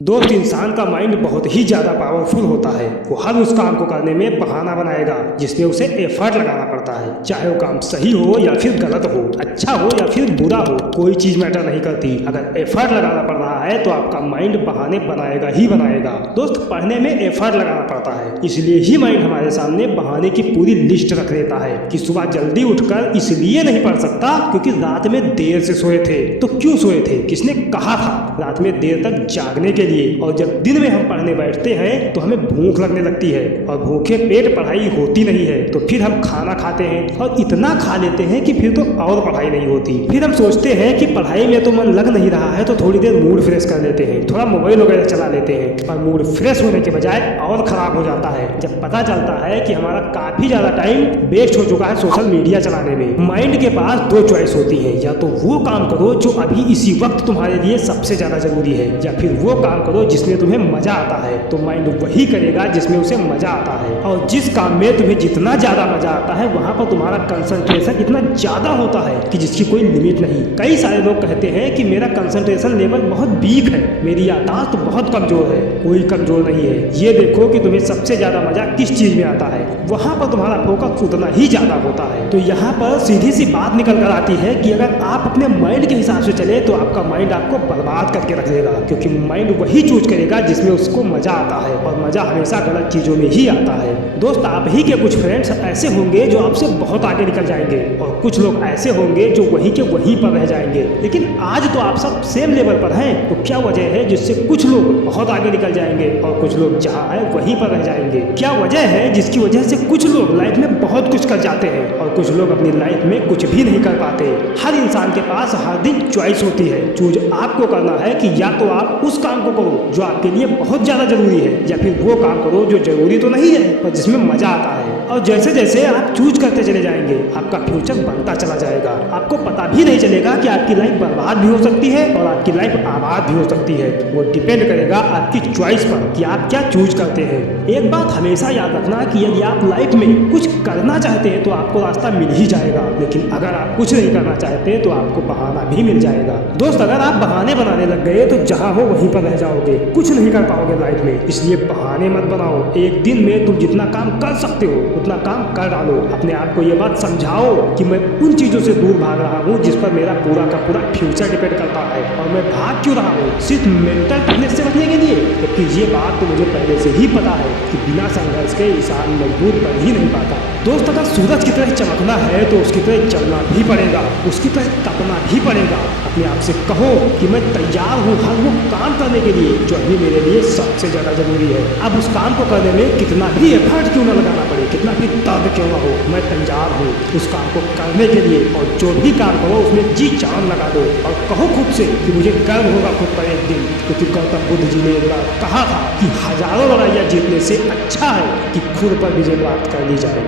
दोस्त, इंसान का माइंड बहुत ही ज्यादा पावरफुल होता है। वो हर उस काम को करने में बहाना बनाएगा जिसमें उसे एफर्ट लगाना पड़ता है। चाहे वो काम सही हो या फिर गलत हो, अच्छा हो या फिर बुरा हो, कोई चीज मैटर नहीं करती। अगर एफर्ट लगाना पड़ रहा है तो आपका माइंड बहाने बनाएगा ही बनाएगा। दोस्त, पढ़ने में एफर्ट लगाना पड़ता है, इसलिए ही माइंड हमारे सामने बहाने की पूरी लिस्ट रख देता है कि सुबह जल्दी उठकर इसलिए नहीं पढ़ सकता क्योंकि रात में देर से सोए थे। तो क्यों सोए थे? किसने कहा था? रात में देर तक जागने के लिए। और जब दिन में हम पढ़ने बैठते हैं तो हमें भूख लगने लगती है और भूखे पेट पढ़ाई होती नहीं है। तो फिर हम खाना खाते हैं और इतना खा लेते हैं कि फिर तो और पढ़ाई नहीं होती। फिर हम सोचते हैं कि पढ़ाई में तो मन लग नहीं रहा है तो थोड़ी देर मूड फ्रेश कर लेते हैं, थोड़ा मोबाइल वगैरह चला लेते हैं। और मूड फ्रेश होने के बजाय और खराब हो जाता है जब पता चलता है कि हमारा काफी ज्यादा टाइम वेस्ट हो चुका है सोशल मीडिया चलाने में। माइंड के पास दो चॉइस होती है, या तो वो काम करो जो अभी इसी वक्त तुम्हारे लिए सबसे ज्यादा जरूरी है, या फिर वो काम करो जिसमें तुम्हें मजा आता है। तो माइंड वही करेगा जिसमें उसे मजा आता है, और जिस काम में तुम्हें जितना ज्यादा मजा आता है वहां पर तुम्हारा कंसंट्रेशन इतना ज्यादा होता है कि जिसकी कोई लिमिट नहीं। कई सारे लोग कहते हैं कि मेरा कंसंट्रेशन लेवल बहुत वीक है, मेरी याददाश्त बहुत कमजोर है। कोई कमजोर नहीं है। ये देखो कि तुम्हें सबसे ज्यादा मजा किस चीज में आता है, वहां पर तुम्हारा फोकस उतना ही ज्यादा होता है। तो यहाँ पर सीधी सी बात निकल कर आती है कि अगर आप अपने माइंड के हिसाब से चले तो आपका माइंड आपको बर्बाद करके रख देगा, क्योंकि माइंड वही चूज करेगा जिसमें उसको मजा आता है, और मजा हमेशा गलत चीजों में ही आता है। दोस्त, आप ही के कुछ फ्रेंड्स ऐसे होंगे जो आपसे बहुत आगे निकल जाएंगे, और कुछ लोग ऐसे होंगे जो वहीं के वहीं पर रह जाएंगे। लेकिन आज तो आप सब सेम लेवल पर हैं, तो क्या वजह है जिससे कुछ लोग बहुत आगे निकल जाएंगे और कुछ लोग जहाँ है वहीं पर रह जाएंगे? क्या वजह है जिसकी वजह से कुछ लोग लाइफ में बहुत कुछ कर जाते हैं और कुछ लोग अपनी लाइफ में कुछ भी नहीं कर पाते? हर इंसान के पास हर दिन चॉइस होती है। चूज आपको करना है कि या तो आप उस काम को करो जो आपके लिए बहुत ज्यादा जरूरी है, या फिर वो काम करो जो जरूरी तो नहीं है पर जिसमें मजा आता है। और जैसे जैसे आप चूज करते चले जाएंगे आपका फ्यूचर बनता चला जाएगा। आपको पता भी नहीं चलेगा कि आपकी लाइफ बर्बाद भी हो सकती है और आपकी लाइफ आबाद भी हो सकती है। वो डिपेंड करेगा आपकी चॉइस पर कि आप क्या चूज करते हैं। एक बात हमेशा याद रखना कि यदि आप लाइफ में कुछ करना चाहते हैं तो आपको रास्ता मिल ही जाएगा, लेकिन अगर आप कुछ नहीं करना चाहते तो आपको बहाना भी मिल जाएगा। दोस्त, अगर आप बहाने बनाने लग गए तो जहाँ हो वहीं पर रह जाओगे, कुछ नहीं कर पाओगे लाइफ में। इसलिए बहाने मत बनाओ। एक दिन में तुम जितना काम कर सकते हो उतना काम कर डालो। अपने आप को ये बात समझाओ कि मैं उन चीजों से दूर भाग रहा हूँ जिस पर मेरा पूरा का पूरा फ्यूचर डिपेंड करता है, और मैं भाग क्यों रहा हूँ? सिर्फ मेंटल फिटनेस से बचने के लिए? जबकि ये बात तो मुझे पहले से ही पता है कि बिना संघर्ष के इंसान मजबूत बन ही नहीं पाता। दोस्त, अगर सूरज की तरह चमकना है तो उसकी तरह चलना भी पड़ेगा, उसकी तरह तपना भी पड़ेगा। अपने आप से कहो कि मैं तैयार हूँ हर वो काम करने के लिए जो अभी मेरे लिए सबसे ज्यादा जरूरी है। अब उस काम को करने में कितना भी एफर्ट क्यों न लगाना पड़े, कितना भी दर्द क्यों ना हो, मैं तैयार हूँ उस काम को करने के लिए। और जो भी काम करो उसमें जी जान लगा दो और कहो खुद से कि मुझे गर्व होगा खुद पर एक दिन, क्योंकि गौतम बुद्ध जी ने एक बार कहा था कि हजारों लड़ाइयाँ जीतने से अच्छा है कि खुद पर विजय प्राप्त कर ली जाए।